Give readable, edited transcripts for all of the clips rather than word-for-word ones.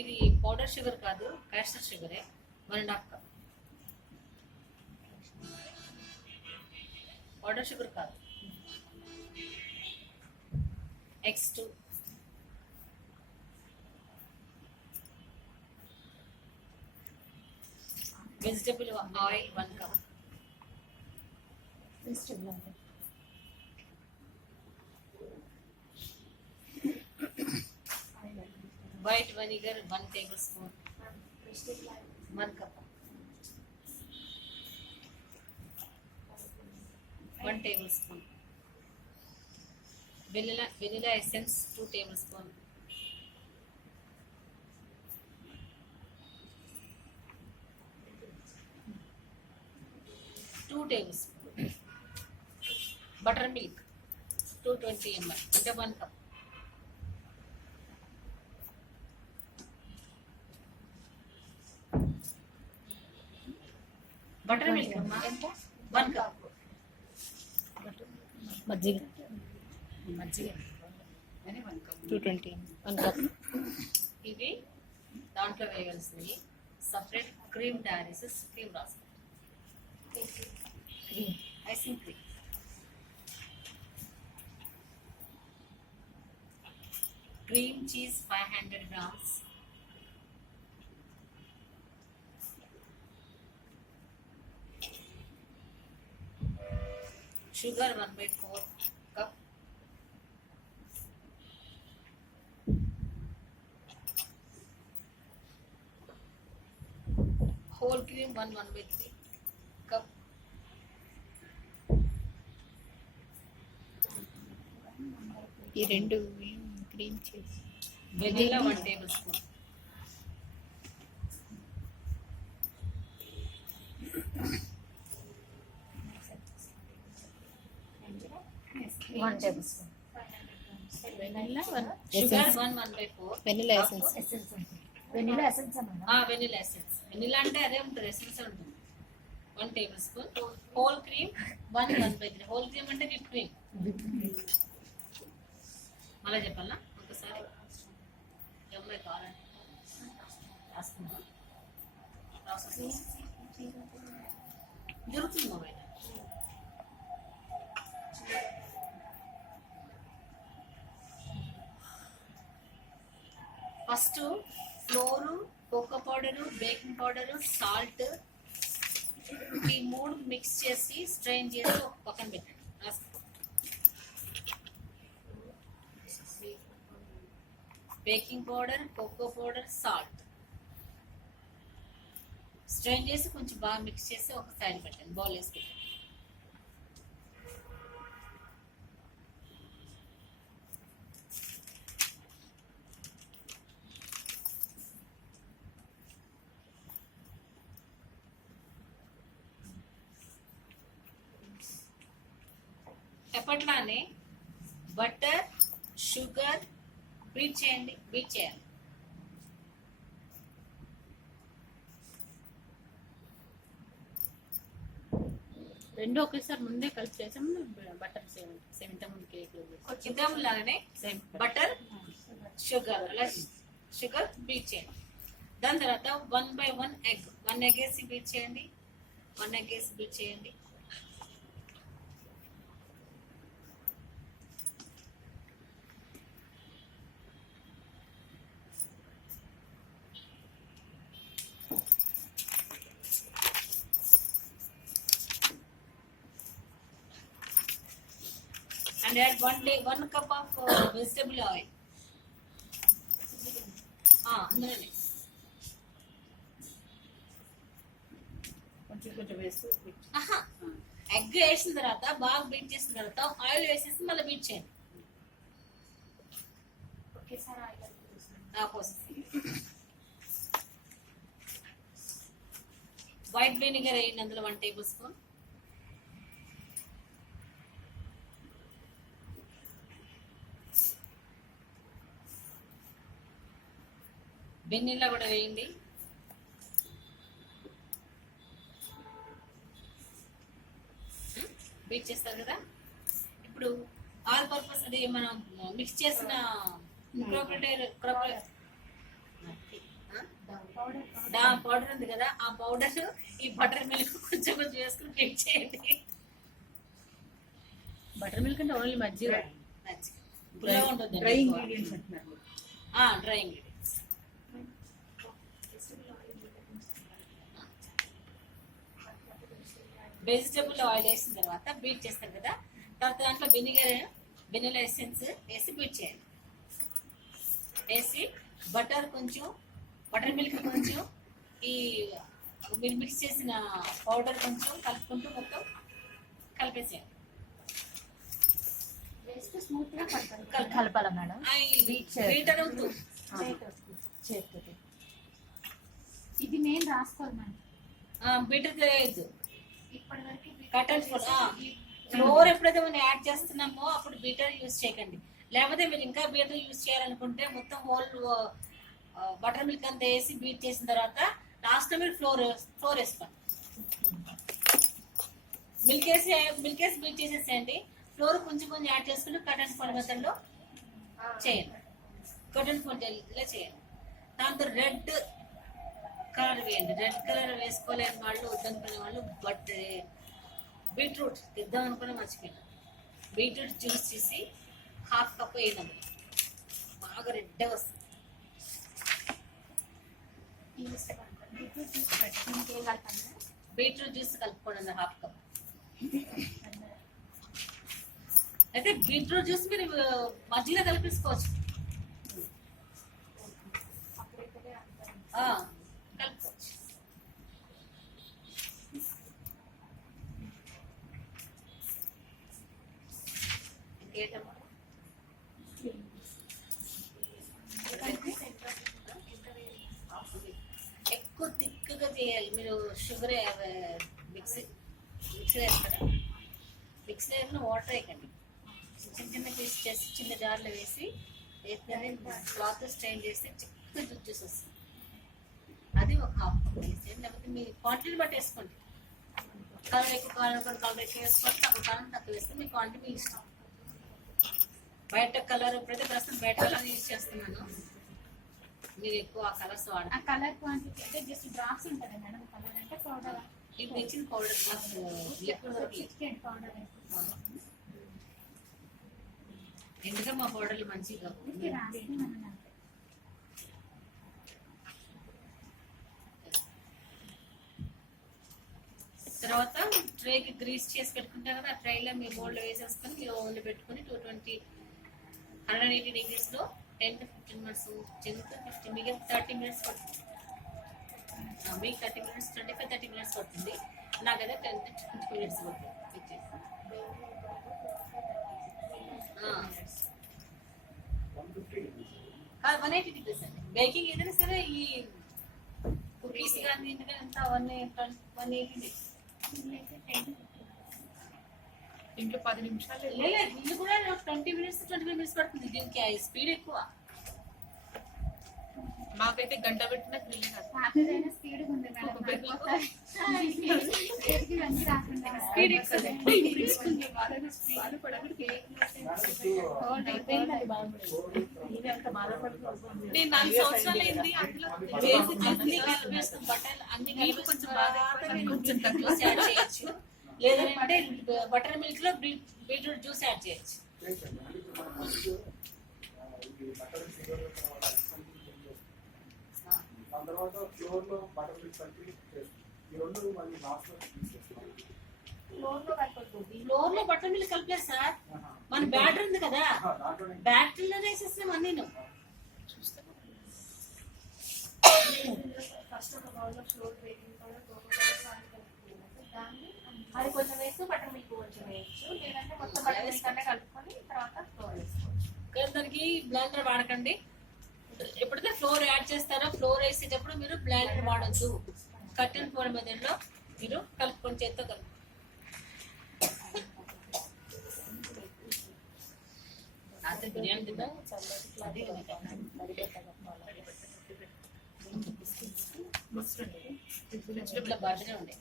ఇది powder sugar కాదు, castor షుగరే. 1.5 cup. Powder sugar కాదు. X2. Vegetable oil 1 cup. White vinegar 1 table spoon. 1 cup. 1 tablespoon. Vanilla essence 2 table spoon. Table spoon. Butter milk 220 ml అంటే 1 cup. Butter milk ఎంత? 1 cup. మజ్జిగ 220 1 cup. ఇవి దాంట్లో వేయాల్సినవి. Separate cream తయారు చేసి cream రాసుకో. Icing cream. Cream cheese 500 grams. sugar 1/4 cup. whole cream 1/3 cup. ఈ రెండు cream cheese. Vanilla 1 tablespoon. Vanilla sugar 1/4. Vanilla essence. Vanilla essence. Vanilla అంటే అదే ఉంటుంది, ఎసెన్స్ ఉంటుంది. 1 tablespoon. Whole cream 1/3. Whole cream అంటే విప్ క్రీమ్. మళ్ళీ చెప్పాలా ఒకసారి? అమ్మాయి కావాలంటే రాసుకుందాం. దొరుకుతుంది mobile. First flour, cocoa powder, baking powder, salt ఈ 3 మిక్స్ చేసి స్ట్రెయిన్ చేసి ఒక పక్కన పెట్టండి. Baking powder, cocoa powder, salt strain చేసి కొంచెం బాగా మిక్స్ చేసి ఒక సైడ్ పెట్టండి. బౌల్ వేసి పెట్టండి. ఎప్పట్లానే బటర్, షుగర్ బీట్ చేయాలి. రెండు ఒకేసారి ముందే కలిసి చేసాము. బటర్ సేమ్ ఇంత ముందు కేక్ లాగానే బటర్, షుగర్ అలా షుగర్ బీట్ చేయండి. దాని తర్వాత 1/1 ఎగ్. 1 ఎగ్ వేసి బీట్ చేయండి. 1 ఎగ్ వేసి బీట్ చేయండి. And add 1 cup of vegetable oil. అందులోనే కొంచెం వేసి ఎగ్ వేసిన తర్వాత బాగా బీట్ చేసిన తర్వాత ఆయిల్ వేసేసి మళ్ళీ బీట్ చేయండి. వైట్ వెనిగర్ వేయండి అందులో 1 టేబుల్ స్పూన్. వెనిలా కూడా వేయండి. బీట్ చేస్తారు కదా. ఇప్పుడు ఆల్ పర్పస్ అది మనం మిక్స్ చేసిన పౌడర్ ఉంది కదా, ఆ పౌడర్ ఈ బటర్ మిల్క్ కొంచెం కొంచెం వేసుకుని మిక్స్ చేయండి. బటర్ మిల్క్ అంటే ఓన్లీ మజ్జిగ. పుల్లగా ఉంటుంది. డ్రై ఇంగ్రీడియంట్స్ అంటున్నారు. Dry ingredients. వెజిటబుల్ ఆయిల్ వేసిన తర్వాత బీట్ చేస్తారు కదా, తర్వాత దాంట్లో వెనిలా ఎసెన్స్ వేసి బీట్ చేయండి. వేసి బటర్ మిల్క్ కొంచెం ఈ మీరు మిక్స్ చేసిన పౌడర్ కొంచెం కలుపుకుంటూ మొత్తం కలిపేసేయండి. కలపాలా మేడం? బీటర్ అవుతూ ఇది నేను రాసుకోవాలి మేడం. బీటర్ చేయొద్దు. ఇప్పటివరకు కటన్ ఫ్లోర్ ఎప్పుడైతే మనం యాడ్ చేస్తున్నామో అప్పుడు బీటర్ యూజ్ చేయకండి. లేకపోతే మీరు ఇంకా బీటర్ యూజ్ చేయాలనుకుంటే మొత్తం హోల్ బటర్ మిల్క్ అంతా వేసి బీట్ చేసిన తర్వాత లాస్ట్ మీరు ఫ్లోర్ వేసుకోండి. మిల్క్ వేసి బీట్ చేసేసేయండి. ఫ్లోర్ కొంచెం కొంచెం యాడ్ చేసుకుని కటన్ ఫోన్ మెథడ్లో చేయండి. కటన్ ఫోన్ ఇలా చేయండి. దాంతో రెడ్ కలర్ వేయండి. రెడ్ కలర్ వేసుకోలేని వాళ్ళు, వద్దనుకునే వాళ్ళు బీట్రూట్ తెద్దాం అనుకుని మర్చిపోయాను. బీట్రూట్ జ్యూస్ చేసి 1/2 కప్ వేయండి. బాగా రెడ్గా వస్తుంది. బీట్రూట్ జ్యూస్ కలుపుకోండి 1/2 కప్. అయితే బీట్రూట్ జ్యూస్ మీరు మధ్యలో కలిపేసుకోవచ్చు. కలుపుకోవచ్చు. ఇంకేటమ్మా ఎక్కువ థిక్గా చేయాలి. మీరు షుగర్ మిక్సీ వేస్తారా? మిక్సీ వేసిన వాటర్ వేయకండి. చిన్న చిన్న పీస్ చేసి చిన్న జార్లో వేసి క్లాత్ స్ట్రెయిన్ చేస్తే చిక్క జ్యూస్ వస్తుంది. అది ఒక 1/2 కప్ వేసేయండి. లేకపోతే మీ క్వాంటిటీ బట్టి వేసుకోండి. కలర్ ఎక్కువ కలర్ ఎక్కువ వేసుకోండి, తక్కువ కలర్ తక్కువ వేస్తే మీ క్వాంటిటీ మీ ఇష్టం. బయట కలర్ ఇప్పుడైతే ప్రస్తుతం బయట కలర్ యూజ్ చేస్తున్నాను. మీరు ఎక్కువ ఆ కలర్స్ వాడండి. ఆ కలర్ క్వాంటిటీ అంటే జస్ట్ డ్రాప్స్ ఉంటుంది మేడం. కలర్ అంటే పౌడర్, ఇప్పుడు ఇచ్చిన పౌడర్ చికెన్ పౌడర్ ఎందుకంటే మా పౌడర్లు మంచిగా రాసి మనం అంతే. తర్వాత ట్రేకి గ్రీస్ చేసి పెట్టుకుంటారు కదా, ఆ ట్రైలో మీ బౌల్లో వేసేసుకొని మీరు ఓన్లో పెట్టుకుని 180 degreesలో 10 to 15 minutes 10 to 15 మీకు 30 minutes పడుతుంది. మీకు 30 minutes 25-30 minutes పడుతుంది. నాకైతే 10 to 20 minutes పడుతుంది. 180 degrees అండి. బేకింగ్ ఏదైనా సరే ఈ కుకీస్ కానీ ఎంత 180 days. ఇంట్లో 10 నిమిషాలు లేదు, ఇది కూడా 20 minutes 25 minutes పడుతుంది. దీనికి స్పీడ్ ఎక్కువ. మాకైతే గంట పెట్టినా క్లీన్ కాదు. పాతదైనా స్పీడ్ ఉంది మేడం. ఇవన్నీ రాకుండా స్పీడ్ ఎక్కువ. నేను 4 సంవత్సరాలు అయింది. అందులో బేసిక్ అన్ని కలిపేస్తాం. బటర్ అన్ని కలిపి కొంచెం బాగా కొంచెం తక్కువ యాడ్ చేయొచ్చు. లేదంటే బటర్ మిల్క్ లో బీట్రూట్ జ్యూస్ యాడ్ చేయొచ్చు. తర్వాత ఫ్లోర్ లో బటర్ మిల్క్ కలిపి ఈ రెండు మళ్ళీ లాస్ట్ లో తీసేస్తాం. ఫ్లోర్ లో బటర్ మిల్క్ కలిపలేదు సార్. మన బ్యాటర్ ఉంది కదా, బ్యాటర్ లో వేసేస్తాం అన్ని. అది కొంచెం వేసి బటర్ మిల్క్ కొంచెం వేయచ్చు, లేదంటే మొత్తం బటర్ మిల్క్ అనే కలుపుకొని తర్వాత ఫ్లోర్ వేసుకోవచ్చు. దానికి బ్లెండర్ వాడకండి. ఎప్పుడైతే ఫ్లోర్ యాడ్ చేస్తారో ఫ్లోర్ వేసేటప్పుడు మీరు బ్లెండర్ వాడద్దు. కట్టిన ఫోన్ మెథడ్లో మీరు కలుపుకొని చేత్తో కలుపు. రాత్రి బిర్యానీ తిన్నా ఇట్లా బాగానే ఉండే.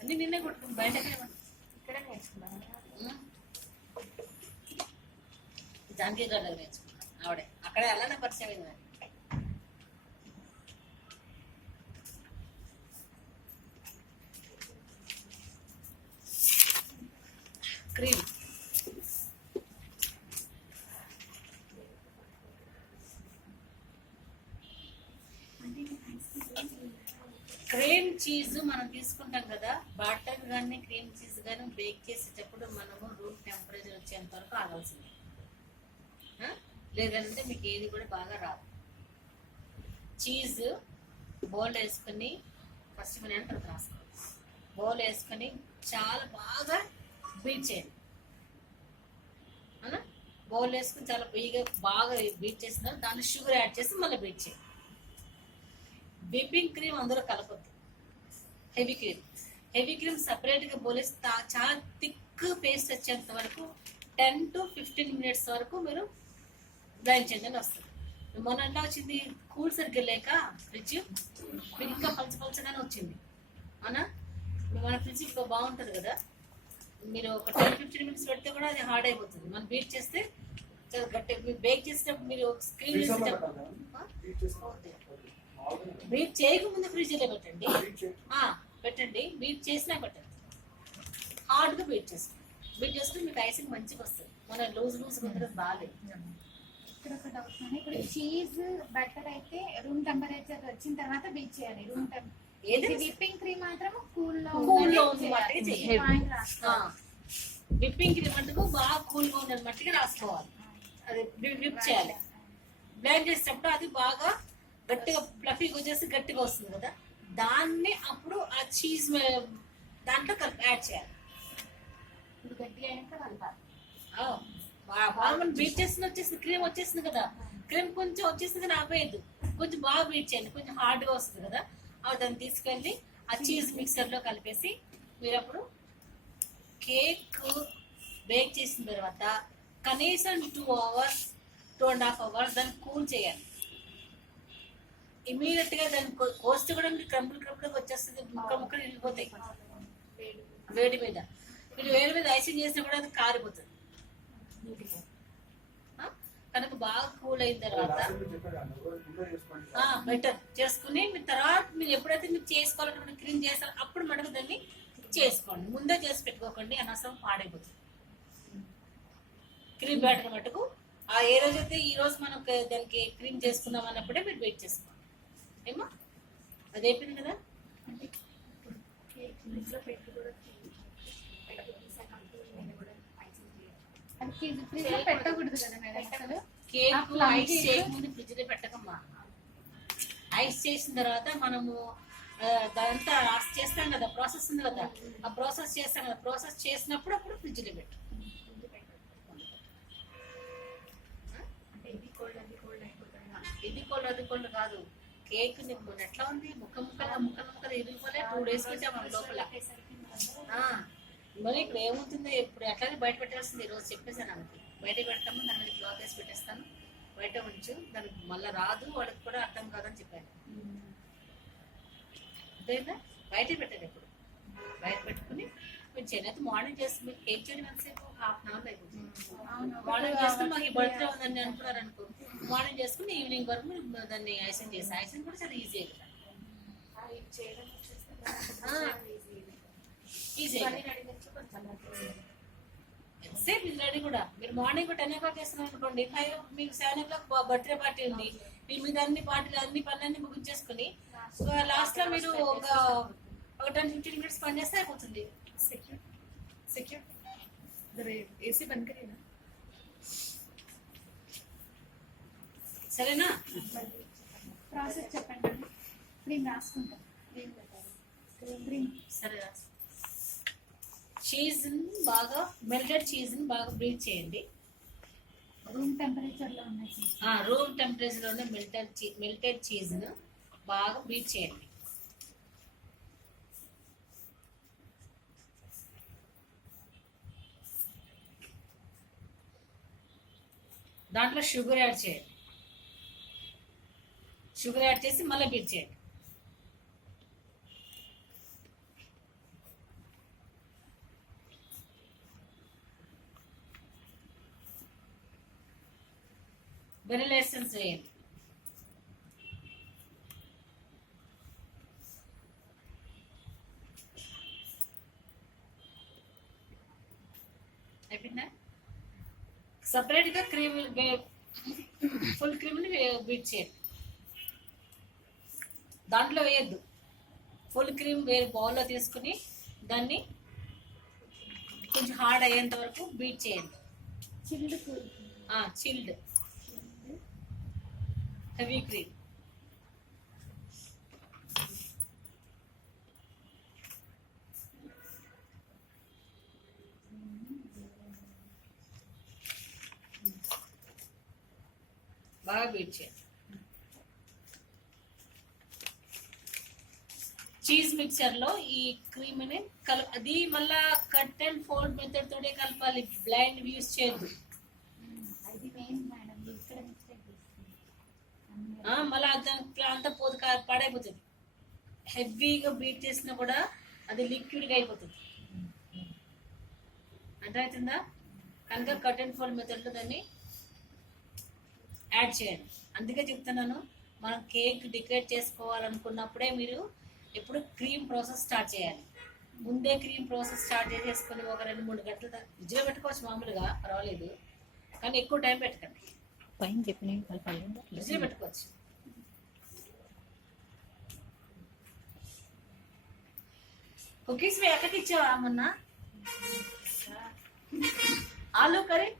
అన్ని నిన్నే కొట్టుకుని బయట ఇక్కడ నేర్చుకున్నాను. జానకి గారి దగ్గర నేర్చుకున్నాను. ఆవిడే అక్కడే అలానే పరిచయం అయింది నాకు. క్రీమ్ క్రీమ్ చీజ్ మనం తీసుకుంటాం కదా, బటర్ కానీ క్రీమ్ చీజ్ కానీ బేక్ చేసేటప్పుడు మనము రూమ్ టెంపరేచర్ వచ్చేంత వరకు ఆగాల్సింది. లేదంటే మీకు ఏది కూడా బాగా రాదు. చీజ్ బౌల్ వేసుకొని ఫస్ట్ మన ఎంత రాసుకోవాలి. బౌల్ వేసుకొని చాలా బాగా బీట్ చేయండి. అవునా? బౌల్ వేసుకొని చాలా బాగా బీట్ చేసిన దాంట్లో షుగర్ యాడ్ చేసి మళ్ళీ బీట్ చేయండి. విప్పింగ్ క్రీమ్ అందులో కలపొద్దు. హెవీ క్రీమ్ సపరేట్గా బోలేసి చాలా థిక్ పేస్ట్ వచ్చేంత వరకు 10 to 15 minutes వరకు మీరు బ్లైండ్ చేంజ్ అని వస్తుంది. మొన్న ఎలా వచ్చింది, కూల్ సరిగ్గా లేక ఫ్రిడ్జ్ మీకు ఇంకా పలచగానే వచ్చింది. అవునా? మన ఫ్రిడ్జ్ ఇంకా బాగుంటుంది కదా, మీరు ఒక 10-15 minutes పెడితే కూడా అది హార్డ్ అయిపోతుంది. మనం బీట్ చేస్తే చాలా గట్టి. బేక్ చేసేటప్పుడు మీరు స్క్రీన్ వేసేటప్పుడు బీట్ చేయకముందు ఫ్రిడ్జ్లో పెట్టండి. పెట్టండి, బీట్ చేసినా పెట్టండి. హార్డ్గా బీట్ చేసుకోండి. బీట్ చేసుకుని మీకు ఐసింగ్ మంచిగా వస్తుంది. మన లూజ్ ఉండడం బాగాలేదు. ఇక్కడ ఒక డౌట్ ఉంది. ఇప్పుడు చీజ్ బటర్ అయితే రూమ్ టెంపరేచర్ వచ్చిన తర్వాత బీట్ చేయాలి. విప్పింగ్ క్రీమ్ మాత్రం కూల్లో విప్పింగ్ క్రీమ్ మటుకు బాగా కూల్గా ఉన్నది మట్టిగా రాసుకోవాలి. అది విప్ చేయాలి. బ్లైండ్ చేసేటప్పుడు అది బాగా గట్టిగా ఫ్లఫీగా వచ్చేసి గట్టిగా వస్తుంది కదా, దాన్ని అప్పుడు ఆ చీజ్ దాంట్లో యాడ్ చేయాలి. గట్టిగా అయినాక కలపాలి. మనం బీట్ చేస్తుంది వచ్చేసింది, క్రీమ్ వచ్చేసింది కదా, క్రీమ్ కొంచెం వచ్చేసింది కానీ ఆపేయద్దు. కొంచెం బాగా బీట్ చేయండి, కొంచెం హార్డ్గా వస్తుంది కదా. దాన్ని తీసుకెళ్ళి ఆ చీజ్ మిక్సర్లో కలిపేసి మీరు అప్పుడు కేక్ బేక్ చేసిన తర్వాత కనీసం 2 hours 2.5 hours దాన్ని కూల్ చేయాలి. ఇమీడియట్ గా దాన్ని కోస్తే కూడా మీకు క్రంపుల్ వచ్చేస్తుంది. ముక్కలు వెళ్ళిపోతాయి వేడి మీద. మీరు వేడి మీద ఐసింగ్ చేసినా కూడా అది కారిపోతుంది. కనుక బాగా కూల్ అయిన తర్వాత బెటర్ చేసుకుని మీరు తర్వాత మీరు ఎప్పుడైతే మీరు చేసుకోవాలనుకుంటే క్లీన్ చేస్తారో అప్పుడు మటుకు దాన్ని చేసుకోండి. ముందే చేసి పెట్టుకోకండి, అనవసరం పాడైపోతుంది. క్రీమ్ బ్యాటర్ మటుకు ఏ రోజైతే ఈ రోజు మనం దానికి క్రీమ్ చేసుకుందాం అన్నప్పుడే మీరు వెయిట్ చేసుకోండి. ఏమో అది అయిపోయింది కదా. పెట్టకూడదు కదా మేడం. కేక్ ఐస్ చేయకముందు ఫ్రిడ్జ్ లో పెట్టకమ్మా. ఐస్ చేసిన తర్వాత మనము దాంతా చేస్తాం కదా, ప్రాసెస్ ఉంది కదా, ఆ ప్రాసెస్ చేస్తాం కదా, ప్రాసెస్ చేసినప్పుడు అప్పుడు ఫ్రిడ్జ్ లో పెట్టు. ఇది కోల్డ్ అది కోల్డ్ కాదు. కేక్ నీకు ఎట్లా ఉంది, ముక్కలు ఇరిగిపోలే. 2 days వచ్చా మన లోపల. మరి ఇక్కడ ఏమవుతుంది, ఇప్పుడు ఎట్లానే బయట పెట్టాల్సింది. ఈరోజు చెప్పేసాను ఆమెకి, బయట పెడతాము, దాని మీద క్లాత్ వేసి పెట్టేస్తాను, బయట ఉంచు, దానికి మళ్ళీ రాదు, వాళ్ళకి కూడా అర్థం కాదని చెప్పాను. అంతేనా? బయట పెట్టారు. ఇప్పుడు బయట పెట్టుకుని మీరు చేనేత మార్నింగ్ చేస్తే మీకు కేక్ చేయడం ఎంతసేపు, 1/2 hour అయిపోతుంది. మార్నింగ్ చేస్తే మాకు బర్త్డే ఉందని అనుకున్నారు అనుకో, మార్నింగ్ చేసుకుని ఈవినింగ్ వరకు మీరు దాన్ని ఐసింగ్ చేసి, ఐసింగ్ కూడా చాలా ఈజీ కదా. ఈజీ ఎంతసేపు ఇది రెడీ కూడా. మీరు మార్నింగ్ 10 o'clock చేస్తున్నారు అనుకోండి, 5 మీకు 7 o'clock బర్త్డే పార్టీ ఉంది, మీ మీద అన్ని పార్టీలు అన్ని పనులన్నీ ముగించేసుకుని లాస్ట్ లో మీరు ఒక 10-15 minutes పని చేస్తే అయిపోతుంది. ఏసీ బంద్ కరేనా? సరేనా? ప్రాసెస్ చెప్పండి. క్రీమ్ రాసుకుంటాం. క్రీమ్ సరే. చీజ్ బాగా మెల్టెడ్ చీజ్ బాగా బీట్ చేయండి. రూమ్ టెంపరేచర్ లో ఉన్నాయి. రూమ్ టెంపరేచర్ లోనే మెల్టెడ్ చీజ్ బాగా బీట్ చేయండి. దాంట్లో షుగర్ యాడ్ చేయండి. షుగర్ యాడ్ చేసి మళ్ళీ బీట్ చేయండి. వెనిలా ఎసెన్స్ వేయండి. అయిపోయిందా? సపరేట్గా క్రీమ్ ఫుల్ క్రీమ్ని బీట్ చేయండి. దాంట్లో వేయద్దు. ఫుల్ క్రీమ్ వేరే బౌల్లో తీసుకుని దాన్ని కొంచెం హార్డ్ అయ్యేంత వరకు బీట్ చేయండి. Chilled chilled heavy cream. బాగా బీట్ చేయండి. చీజ్ మిక్చర్ లో ఈ క్రీమ్ ని అది మళ్ళా కట్ అండ్ ఫోల్డ్ మెథడ్ తోనే కలపాలి. బ్లైండ్ యూస్ చేయొద్దు. అది మెయిన్ మేడం, ఇక్కడ మిస్టేక్ చేస్తుంది. మళ్ళీ అంతా పోదు, పాడైపోతుంది. హెవీగా బీట్ చేసినా కూడా అది లిక్విడ్గా అయిపోతుంది. అర్థమవుతుందా? కనుక కట్ అండ్ ఫోల్డ్ మెథడ్లో దాన్ని యాడ్ చేయండి. అందుకే చెప్తున్నాను, మనం కేక్ డెకరేట్ చేసుకోవాలనుకున్నప్పుడే మీరు ఎప్పుడు క్రీమ్ ప్రాసెస్ స్టార్ట్ చేయాలి. ముందే క్రీమ్ ప్రాసెస్ స్టార్ట్ చేసేసుకొని ఒక 2-3 గంటలు ఫ్రిడ్జ్లో పెట్టుకోవచ్చు, మామూలుగా పర్వాలేదు. కానీ ఎక్కువ టైం పెట్టకండి. పైన చెప్పిన ఫ్రిడ్జ్లో పెట్టుకోవచ్చు. కుకీస్ మీ అక్కకి ఇచ్చావా మొన్న? ఆలూ కర్రీ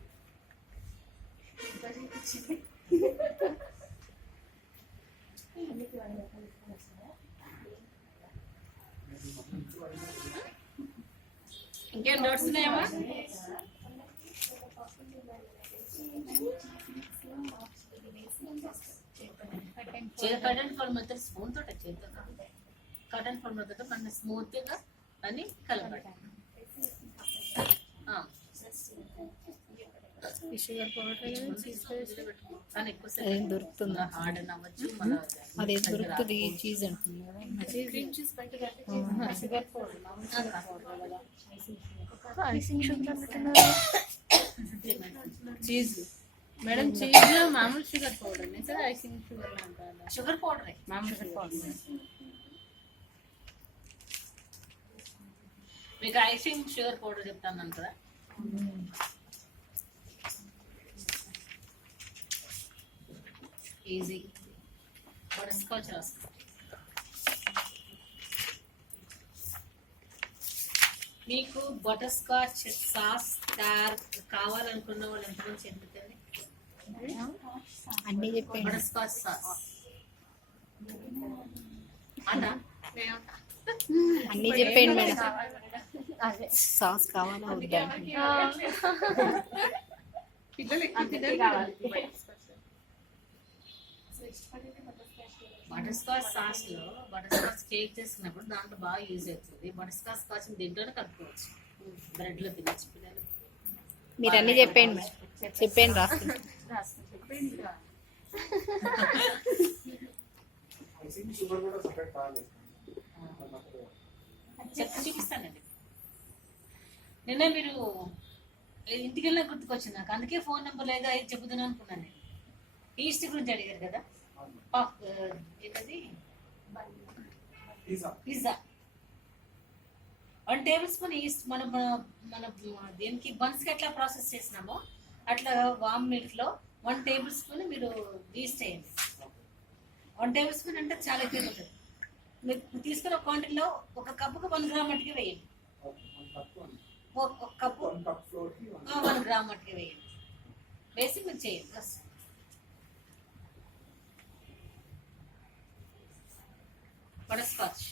ఇంకేం డౌట్స్ ఉన్నాయమ్మా? Cut and fold method spoon తోట చేద్దాం. కట్ అండ్ ఫోల్డ్ మెథడ్ మన స్మూత్ గా అని కలపండి. షుగర్ పౌడర్ కానీ ఎక్కువ దొరుకుతుందా? హార్డ్ అని అవ్వచ్చు. మళ్ళీ అదే దొరుకుతుంది చీజ్ అంటుంది కదా. క్రీమ్ చీజ్ బయట sugar powder cheese madam, cheese లో మామూలు sugar powder sir, icing sugar అంటారా? షుగర్ పౌడర్ మామూలు షుగర్ పౌడర్. మీకు ఐసింగ్ షుగర్ పౌడర్ చెప్తాను కదా. ఈజీ బటర్ స్కాచ్ రాసుకో. మీకు బటర్ స్కాచ్ సాస్ తయారు కావాలనుకున్న వాళ్ళు ఎంతమంది చెప్తుంది? అన్నీ చెప్పండి. బటర్ స్కాచ్ సాస్ అన్నా అన్నీ చెప్పండి మేడం. సాస్ కావాలా వద్దా? బటర్ స్కాచ్ సాస్ లో బటర్ స్కాచ్ కేక్ చేసుకున్నప్పుడు దాంట్లో బాగా యూజ్ అవుతుంది. బటర్ స్కాచ్ స్కాచ్ దీంట్లోనే కలుపుకోవచ్చు. బ్రెడ్ లో తినచ్చు పిల్లలు. మీరు అన్నీ చెప్పండి మేడం, చెప్పండి రాస్తుంది. షుగర్ కూడా సపరేట్ కాలేదు. చూపిస్తానండి. నిన్న మీరు ఇంటికి వెళ్ళిన గుర్తుకొచ్చింది నాకు. అందుకే ఫోన్ నెంబర్ లేదా ఇది చెబుతున్నాను అనుకున్నాను నేను. ఈస్ట్ గురించి అడిగారు కదా. ఏంటది? Pizza 1 table spoon east. మనం మన దేనికి బన్స్కి ఎట్లా ప్రాసెస్ చేసినామో అట్లా వామ్ మిల్క్ లో 1 టేబుల్ స్పూన్ మీరు ఈస్ట్ వేయండి. 1 టేబుల్ స్పూన్ అంటే చాలా ఎక్కువ ఉంటుంది. మీరు తీసుకున్న క్వాంటిటీలో 1 కప్పుకు 1 గ్రామ్ మట్టికి వేయండి. 1 కప్పు 1 గ్రామ్ మట్టికి వేయండి. వేసి మీరు చేయండి. Butter scotch